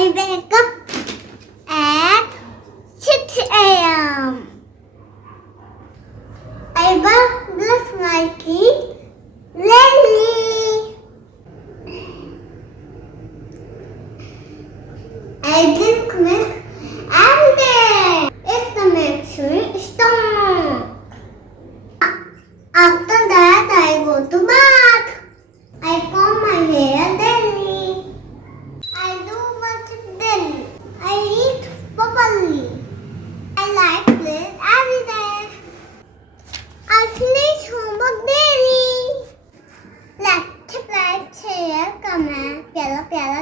I wake up at 6 a.m. I brush my teeth daily. I drink milk every day. It makes me strong. After that, I go to bath. I comb my hair daily. I do worship daily. I eat properly. I like play every day. I finish homework daily. Let's play share का मैं प्यारा प्यारा